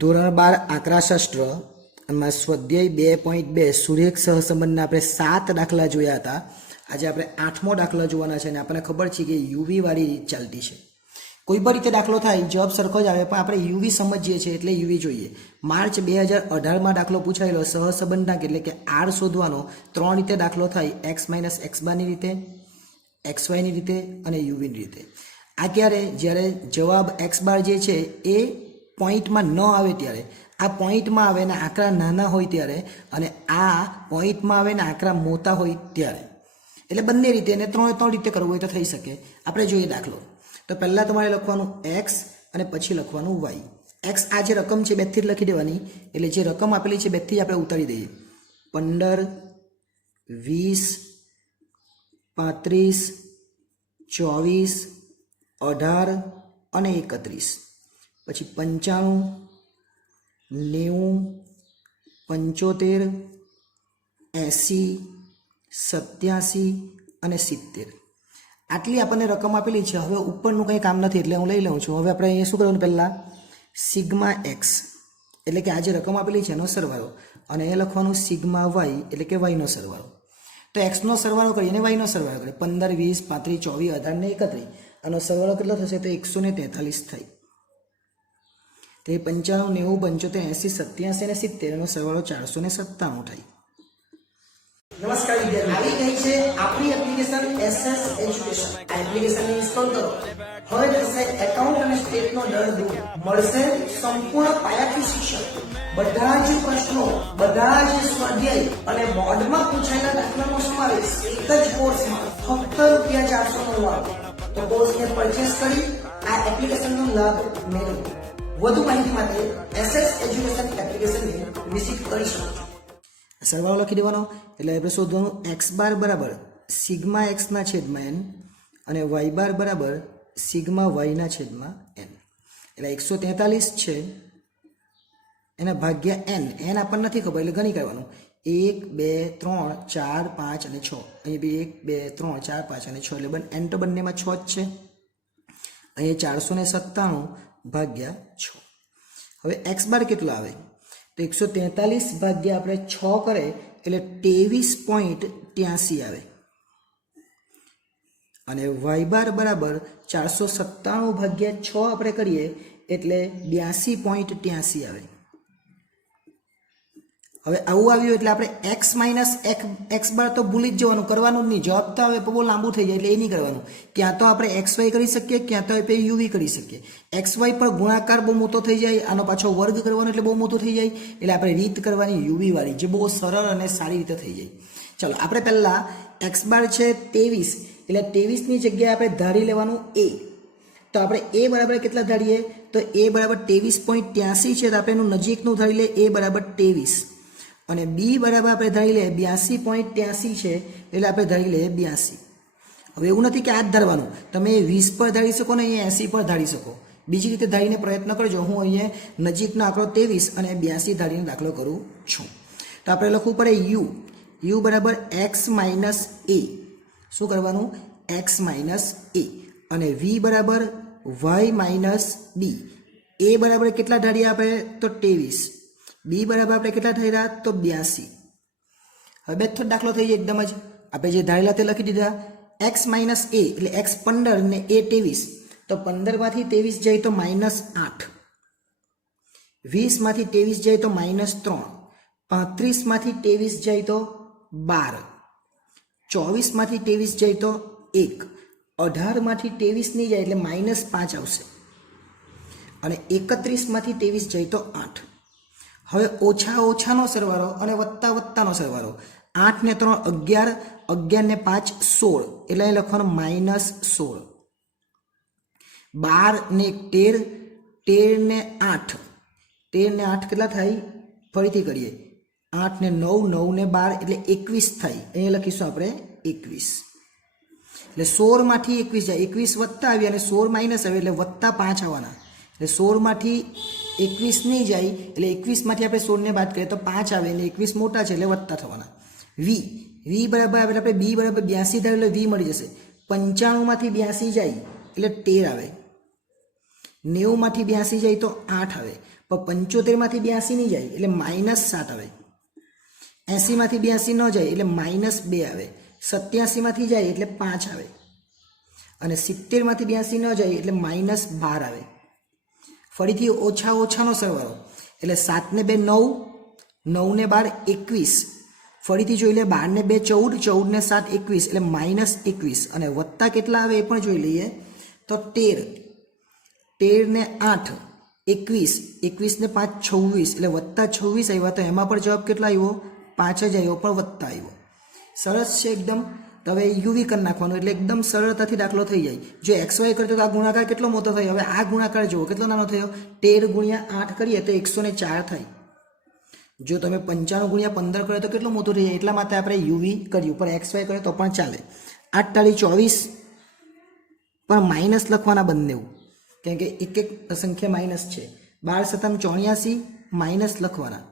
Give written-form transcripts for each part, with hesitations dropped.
ધોરણ 12 આંકડાશાસ્ત્ર એમાં સ્વાધ્યાય 2.2 સુરેખ સહસંબંધના આપણે 7 દાખલા જોયા હતા. આજે આપણે 8મો દાખલો જોવાના છે અને આપણને ખબર છે કે યુવી વાળી રીત ચાલતી છે. કોઈ પણ રીતે દાખલો થાય જવાબ સરખો જ આવે પણ આપણે યુવી સમજીએ છીએ એટલે યુવી જોઈએ. માર્ચ 2018માં દાખલો પૂછાયેલો સહસંબંધના એટલે કે આર શોધવાનો 3 રીતે દાખલો થાય, x - x બારની રીતે, xy ની રીતે અને યુવીની રીતે. આ જ્યારે જવાબ x બાર જે છે એ પોઈન્ટમાં ન આવે ત્યારે, આ પોઈન્ટમાં આવે ને આંકડા નાના હોય ત્યારે, અને આ પોઈન્ટમાં આવે ને આંકડા મોટા હોય ત્યારે, એટલે બંને રીતે અને 3 રીતે કરવું હોય તો થઈ શકે. આપણે જોઈએ દાખલો. તો પહેલાં તમારે લખવાનું x અને પછી લખવાનું y. x આ જે રકમ છે બેથી જ લખી દેવાની, એટલે જે રકમ આપેલી છે બેથી જ આપણે ઉતારી દઈએ. 15, 20, 35, 24, 18 અને 31. પછી 95, 90, 75, 80, 87 અને 70. આટલી આપણને રકમ આપેલી છે. હવે ઉપરનું કંઈ કામ નથી એટલે હું લઈ લઉં છું. હવે આપણે અહીંયા શું કરવાનું, પહેલાં સિગ્મા એક્સ એટલે કે આ જે રકમ આપેલી છે એનો સરવાળો, અને એ લખવાનું સિગ્મા વાય એટલે કે વાયનો સરવાળો. તો એક્સનો સરવાળો કરીએ અને વાયનો સરવાળો કરીએ. 15, 20, 35, 24, 18 ને 31. આનો સરવાળો કેટલો થશે તો 143 થાય. તો એ 95, 90, 75, 80, 87 અને 70 એનો સરવાળો 497 થાય. નમસ્કાર વિદ્યાર્થીઓ, આવી ગઈ છે આપણી એપ્લિકેશન SS એજ્યુકેશન. આ એપ્લિકેશન ઇન્સ્ટોલ કરો. હવે થશે એકાઉન્ટ અને સ્ટેટનો ડર દૂર. મળશે સંપૂર્ણ પાયાથી શિક્ષણ. બધા જ પ્રશ્નો, બધા જ સ્વાધ્યાય અને બોર્ડમાં પૂછાયેલા દાખલાનો સમાવેશ એક જ કોર્સમાં ફક્ત ₹499. તો કોર્સને પરચેસ કરી આ એપ્લિકેશનનો લાભ મેળવો. વધુ માહિતી માટે SS એજ્યુકેશન એપ્લિકેશનને વિઝિટ કરી શકો છો. સરવાળો લખી દેવાનો એટલે આપણે શોધવાનું x બાર બરાબર સિગ્મા x ના છેદમાં n અને y બાર બરાબર સિગ્મા y ના છેદમાં n. એટલે 143 છે એના ભાગ્યા n. n આપણને નથી ખબર એટલે ગણી કરવાનું. 1, 2, 3, 4, 5 અને 6. અહીં બી 1, 2, 3, 4, 5 અને 6 એટલે n તો બંનેમાં 6 જ છે. અહીં 497 ભાગ્યા 6. હવે x બાર કેટલો આવે તો 143 ભાગ્યા આપણે 6 કરે એટલે 23.83 આવે, અને y બાર બરાબર 497 ભાગ્યા 6 આપણે કરીએ એટલે 82.83 આવે. હવે આવું આવ્યું એટલે આપણે x બાર તો ભૂલી જ જવાનું, કરવાનું જ નહીં. જવાબ તો હવે બહુ લાંબુ થઈ જાય એટલે એ નહીં કરવાનું. ક્યાં તો આપણે xy કરી શકીએ, ક્યાં તો આપણે યુવી કરી શકીએ. xy પર ગુણાકાર બહુ મોટો થઈ જાય, આનો પાછો વર્ગ કરવાનો એટલે બહુ મોટો થઈ જાય, એટલે આપણે રીત કરવાની યુવી વાળી, જે બહુ સરળ અને સારી રીતે થઈ જાય. ચાલો આપણે પહેલાં x બાર છે 23, એટલે 23ની જગ્યાએ આપણે ધારી લેવાનું a. તો આપણે a બરાબર કેટલા ધારીએ તો a બરાબર 23.83 છે, તો આપણે એનું નજીકનું ધારી લે a બરાબર 23, અને b બરાબર આપણે ધારી લે 82.83 છે એટલે આપણે ધારી લઈએ 82. હવે એવું નથી કે આ જ ધારવાનું, તમે 20 પર ધારી શકો ને અહીંયા 80 પર ધારી શકો. બીજી રીતે ધારીને પ્રયત્ન કરજો. હું અહીંયા નજીકનો આંકડો 23 અને 82 ધારીને દાખલો કરું છું. તો આપણે લખવું પડે u બરાબર x માઇનસ a. શું કરવાનું, x માઇનસ a, અને v બરાબર y માઇનસ b. a બરાબર કેટલા ધારીએ આપણે તો 23, b બરાબર આપણે કેટલા ધાર્યા તો 82. હવે બેઠો દાખલો થઈ જાય એકદમ જ. આપણે જે ધારેલા તે લખી દીધા. x માઇનસ a એટલે x 15 ને a 23, તો 15માંથી 23 જાય તો -8, 20માંથી 23 જાય તો -3, 35માંથી 23 જાય તો 12, 24માંથી 23 જાય તો 1, 18માંથી 23 નહીં જાય એટલે -5 આવશે, અને 31માંથી 23 જાય તો 8. હવે ઓછા ઓછાનો સરવાળો અને વત્તા વત્તાનો સરવાળો. 8 ને 3 11, 11 ને 5 16, એટલે અહીં લખવાનું -16, 12 ને 13, 13 ને 8, 13 ને 8 કેટલા થાય ફરીથી કરીએ, 8 ને 9, 9 ને 12 એટલે 21 થાય. અહીંયા લખીશું આપણે 21, એટલે 16માંથી 21 જાય, 21 વત્તા આવી અને 16 માઇનસ આવે એટલે વત્તા 5 આવવાના, એટલે 16માંથી 21 નહીં જાય એટલે 21માંથી આપણે 16 ને બાદ કરીએ તો 5 આવે, અને 21 મોટા છે એટલે વત્તા થવાના. v બરાબર આવે આપણે b બરાબર 82 ધારે એટલે v મળી જશે. 95માંથી 82 જાય એટલે 13 આવે, 90માંથી 82 જાય તો 8 આવે, પણ 75માંથી 82 નહીં જાય એટલે -7 આવે, 80માંથી 82 ન જાય એટલે -2 આવે, 87માંથી જાય એટલે 5 આવે, અને 70માંથી 82 ન જાય એટલે -12 આવે. ફરીથી ઓછા ઓછાનો સરવાળો એટલે 7 ને 2 9, 9 ને 12 21, ફરીથી જોઈ લે 12 ને 2 14, 14 ને 7 21 એટલે -21, અને વત્તા કેટલા આવે એ પણ જોઈ લઈએ તો 13, 13 ને 8 21, 21 ને 5 26 એટલે વત્તા 26 આવ્યા. તો એમાં પણ જવાબ કેટલા આવ્યો? 5 જ આવ્યો, પણ વત્તા આવ્યો. સરસ છે એકદમ. તો હવે યુવી કરી નાખવાનું એટલે એકદમ સરળતાથી દાખલો થઈ જાય. જો XY કરતો તો આ ગુણાકાર કેટલો મોટો થયો? હવે આ ગુણાકાર જુઓ કેટલો નાનો થયો? 13 ગુણ્યા 8 કરીએ તો 104 થાય. જો તમે 95 ગુણ્યા 15 કરો તો કેટલો મોટો થઈ જાય? એટલા માટે આપણે યુવી કર્યું, પણ XY કરે તો પણ ચાલે. 8 તાળી 24, પણ માઇનસ લખવાના બંને, કેમ કે એક એક સંખ્યા માઇનસ છે. 12 સતમ 84 માઇનસ લખવાના,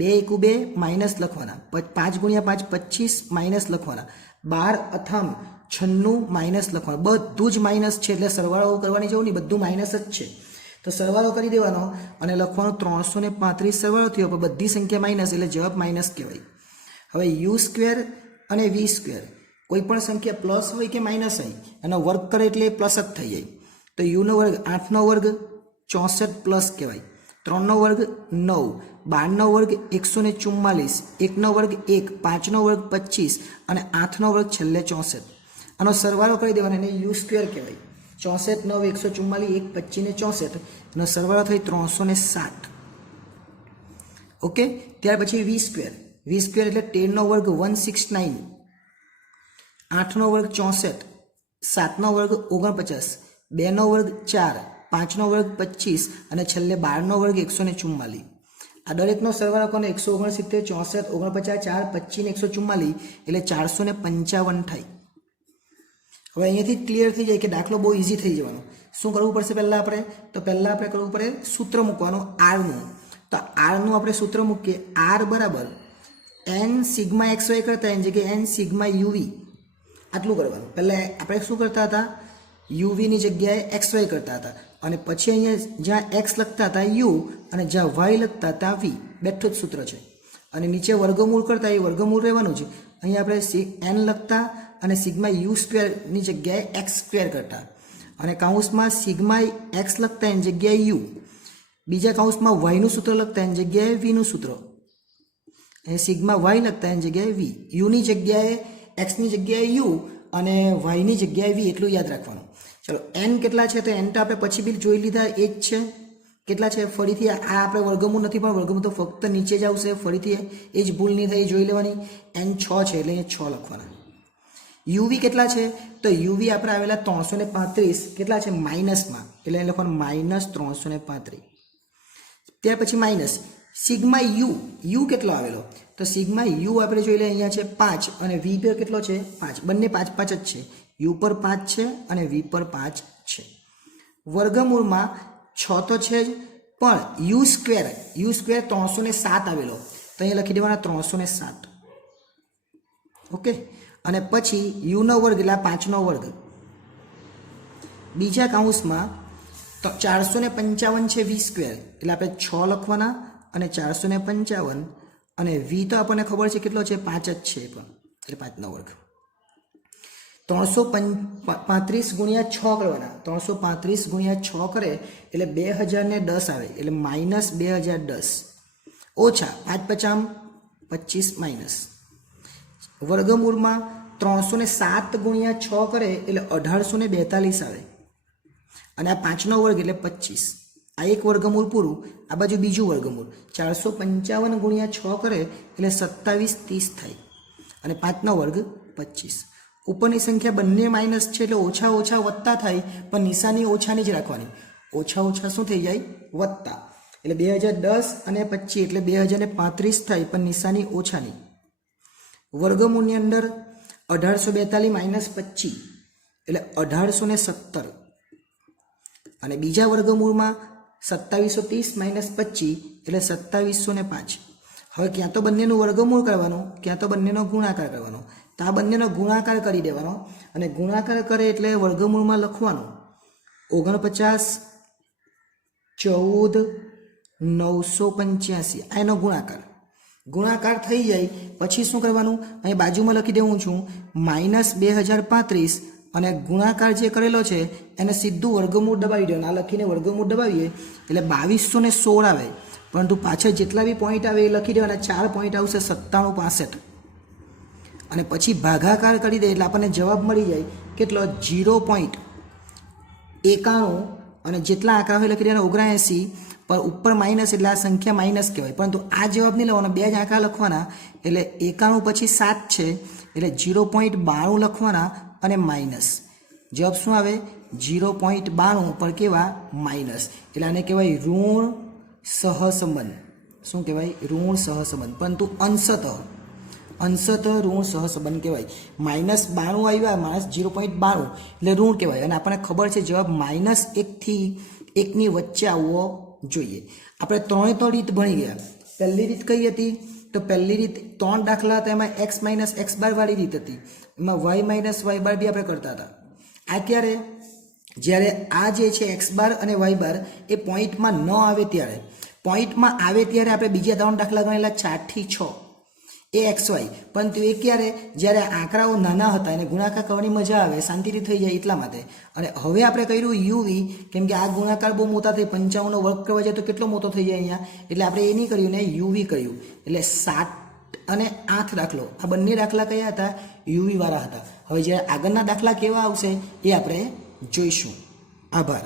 2 એકુ 2 માઇનસ લખવાના, 5 ગુણ્યા 5 25 માઇનસ લખવાના, 12 અથમ 96 માઇનસ લખવાના. બધું જ માઇનસ છે એટલે સરવાળો કરવાની જરૂર નહીં, બધું માઇનસ જ છે. તો સરવાળો કરી દેવાનો અને લખવાનો 335 સરવાળો થયો, પણ બધી સંખ્યા માઇનસ એટલે જવાબ માઇનસ કહેવાય. હવે u² અને v², કોઈ પણ સંખ્યા પ્લસ હોય કે માઇનસ હોય એનો વર્ગ કરે એટલે પ્લસ જ થઈ જાય. તો યુનો વર્ગ 8નો વર્ગ 64 પ્લસ કહેવાય, 3નો વર્ગ 9, 12નો વર્ગ 144, 1નો વર્ગ 1, 5નો વર્ગ 25 અને 8નો વર્ગ છેલ્લે 64. આનો સરવાળો કરી દેવાનો એને u² કહેવાય. 64 9 144 1 25 ને 64 એનો સરવાળો થઈ 360. ઓકે. ત્યાર પછી v² એટલે 13નો વર્ગ 169, 8નો વર્ગ 64, 7નો વર્ગ 49, 2નો વર્ગ 4, 5નો વર્ગ 25 અને છેલ્લે 12નો વર્ગ 144. આ દરેકનો સરવાળો કોને? 169, 64, 49, 4, 25 ને 144 એટલે 455 થાય. હવે અહીંયાથી ક્લિયર થઈ જાય કે દાખલો બહુ ઇઝી થઈ જવાનો. શું કરવું પડશે પહેલાં આપણે? તો પહેલાં આપણે કરવું પડે સૂત્ર મૂકવાનું આરનું. તો આરનું આપણે સૂત્ર મૂકીએ. આર બરાબર n સિગ્મા XY કરતા એની જગ્યાએ n સિગ્મા યુવી, આટલું કરવાનું. પહેલાં આપણે શું કરતા હતા? યુવીની જગ્યાએ XY કરતા હતા, અને પછી અહીંયા જ્યાં x લખતા હતા u અને જ્યાં y લખતા હતા v, બેઠું જ સૂત્ર છે. અને નીચે વર્ગમૂળ કરતા એ વર્ગમૂળ રહેવાનું છે. અહીંયા આપણે n લખતા અને સિગ્મા u² ની જગ્યાએ x² કરતા, અને કાઉન્સમાં સિગ્મા x લખતા એની જગ્યાએ u, બીજા કાઉન્સમાં y નું સૂત્ર લખતા એની જગ્યાએ v નું સૂત્ર, અને સિગ્મા y લખતા એની જગ્યાએ v, u ની જગ્યાએ x ની જગ્યાએ u અને y ની જગ્યાએ v, એટલું યાદ રાખવાનું. ચલો n કેટલા છે? તો n તો આપણે પછી બી જોઈ લીધા, એ જ છે. કેટલા છે? ફરીથી આ આપણે વર્ગમૂળ નથી, પણ વર્ગમૂળ તો ફક્ત નીચે જ આવશે. ફરીથી એ જ ભૂલ નહીં થઈ, જોઈ લેવાની. n 6 છે એટલે અહીંયા 6 લખવાના. યુવી કેટલા છે? તો યુવી આપણે આવેલા 335, કેટલા છે? માઇનસમાં, એટલે અહીં લખવાનું -335. ત્યાર પછી માઇનસ સિગ્મા યુ કેટલો આવેલો? તો સિગ્મા યુ આપણે જોઈ લઈએ, અહીંયા છે 5 અને v પર કેટલો છે? 5. બંને 5 5 જ છે. u પર 5 છે અને v પર 5 છે. વર્ગમૂળમાં 6 તો છે જ, પણ u² 307 આવેલો, તો અહીંયા લખી દેવાના 307. ઓકે. અને પછી યુનો વર્ગ એટલે 5નો વર્ગ, બીજા કાઉન્સમાં તો 455 છે v² એટલે આપણે 6 લખવાના અને 455, અને v તો આપણને ખબર છે કેટલો છે? 5 જ છે, પણ એટલે 5નો વર્ગ. 335 ગુણ્યા 6 કરવાના, 335 ગુણ્યા 6 કરે એટલે 2010 આવે, એટલે -2010 ઓછા 5 50 25 માઇનસ. વર્ગમૂળમાં 307 ગુણ્યા 6 કરે એટલે 1842 આવે, અને આ 5નો વર્ગ એટલે 25. આ એક વર્ગમૂળ પૂરું, આ બાજુ બીજું વર્ગમૂળ 455 ગુણ્યા 6 કરે એટલે 2730 થાય, અને 5નો વર્ગ 25. ઉપરની સંખ્યા બંને માઇનસ છે એટલે ઓછા ઓછા વત્તા થાય, પણ નિશાની ઓછાની જ રાખવાની. ઓછા ઓછા શું થઈ જાય? વત્તા. એટલે 2010 અને 25 એટલે 2035 થાય, પણ નિશાની ઓછાની. વર્ગમૂળની અંદર 1842 - 25 એટલે 1817, અને બીજા વર્ગમૂળમાં 2730 - 25 એટલે 2705. હવે ક્યાં તો બંનેનું વર્ગમૂળ કરવાનું, ક્યાં તો બંનેનો ગુણાકાર કરવાનો. તો આ બંનેનો ગુણાકાર કરી દેવાનો, અને ગુણાકાર કરે એટલે વર્ગમૂળમાં લખવાનું 49 14 985 આ એનો ગુણાકાર થઈ જાય પછી શું કરવાનું, અહીં બાજુમાં લખી દેવું છું -2035 અને ગુણાકાર જે કરેલો છે એને સીધું વર્ગમૂળ દબાવી દેવાનું. આ લખીને વર્ગમૂળ દબાવીએ એટલે 2216 આવે, પરંતુ પાછળ જેટલા બી પોઈન્ટ આવે એ લખી દેવાના. 4 પોઈન્ટ આવશે 9765 અને પછી ભાગાકાર કરી દે એટલે આપણને જવાબ મળી જાય કેટલો 0.91 અને જેટલા આંકડા હોય લખી દેવાના 79 પર ઉપર માઇનસ એટલે આ સંખ્યા માઇનસ કહેવાય. પરંતુ આ જવાબ નહીં લેવાનો, બે જ આંકડા લખવાના એટલે 91 પછી 7 છે એટલે 0.92 લખવાના અને માઇનસ. જવાબ શું આવે 0.92 પર કેવા માઇનસ, એટલે આને કહેવાય ઋણ સહસંબંધ. શું કહેવાય ઋણ સહસંબંધ, પરંતુ અંશતઃ ઋણ સહસંબંધ કહેવાય. -92 આવ્યા -0.92 એટલે ઋણ કહેવાય અને આપણને ખબર છે જવાબ -1 થી 1 ની વચ્ચે આવવો જોઈએ. આપણે ત્રણે રીત ભણી ગયા. પહેલી રીત કઈ હતી તો પહેલી રીત 3 દાખલા હતા, એમાં x - x બાર વાળી રીત હતી, એમાં y - y બાર બી આપણે કરતા હતા. આ ક્યારે, જ્યારે આ જે છે x બાર અને y બાર એ પોઈન્ટમાં ન આવે ત્યારે, પોઈન્ટમાં આવે ત્યારે આપણે બીજા 3 દાખલા ગણેલા 4 થી 6 એ xy, પરંતુ એ ક્યારે જ્યારે આંકડાઓ નાના હતા એને ગુણાકાર કરવાની મજા આવે, શાંતિથી થઈ જાય એટલા માટે. અને હવે આપણે કર્યું uv, કેમ કે આ ગુણાકાર બહુ મોટા થઈ 55 નો વર્ગ કરવા જાય તો કેટલો મોટો થઈ જાય અહીંયા, એટલે આપણે એ નહીં કર્યું ને uv કર્યું. એટલે 7 અને 8 દાખલો, આ બંને દાખલા કયા હતા uv વાળા હતા. હવે જ્યારે આગળના દાખલા કેવા આવશે એ આપણે જોઈશું. આભાર.